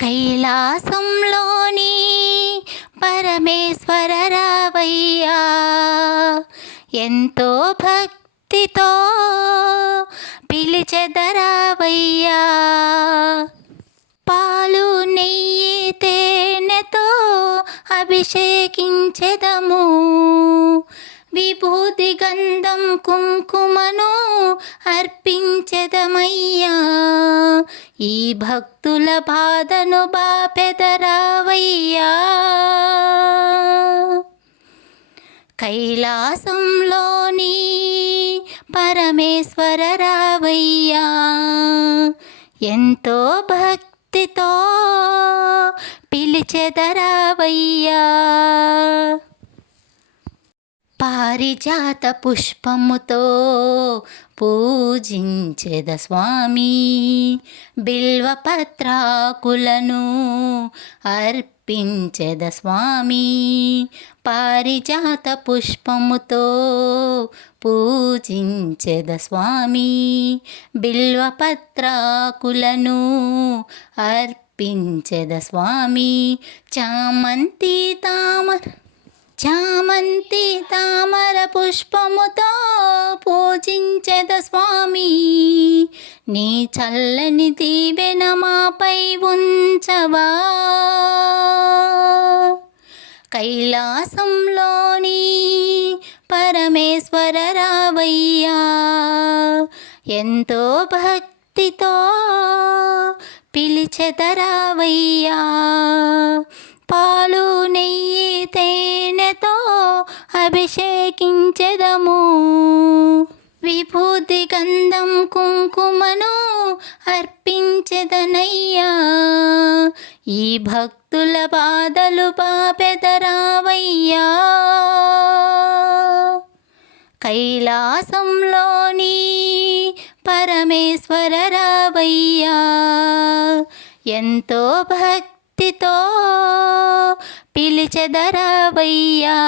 కైలాసంలోని పరమేశ్వర రావయ్యా, ఎంతో భక్తితో పిలిచెదరావయ్యా. పాలు నెయ్యి తేనెతో అభిషేకించెదము, విభూతి గంధం కుంకుమను అర్పించెదమయ్యా. ఈ భక్తుల బాధను బాపెదరావయ్యా. కైలాసంలోని పరమేశ్వర రావయ్యా, ఎంతో భక్తితో పిలిచెదరావయ్యా. పారిజాత పుష్పముతో పూజించెద స్వామి, బిల్వపత్రాకులను అర్పించెద స్వామి. పారిజాత పుష్పముతో పూజించెద స్వామి, బిల్వపత్రాకులను అర్పించెద స్వామి. చామంతి తామర పుష్పముతో పూజించెద స్వామి, నీ చల్లని దీవెన మాపై ఉంచవా. కైలాసంలోని పరమేశ్వర రావయ్యా, ఎంతో భక్తితో పిలిచెదరావయ్యా. పాలు నెయ్యి తేనెతో అభిషేకించెదము, విభూతి గంధం కుంకుమను అర్పించెదనయ్యా. ఈ భక్తుల బాధలు బాపెదరావయ్యా. కైలాసంలోని పరమేశ్వర రావయ్యా, ఎంతో భక్తితో పిలిచెదరావయ్యా.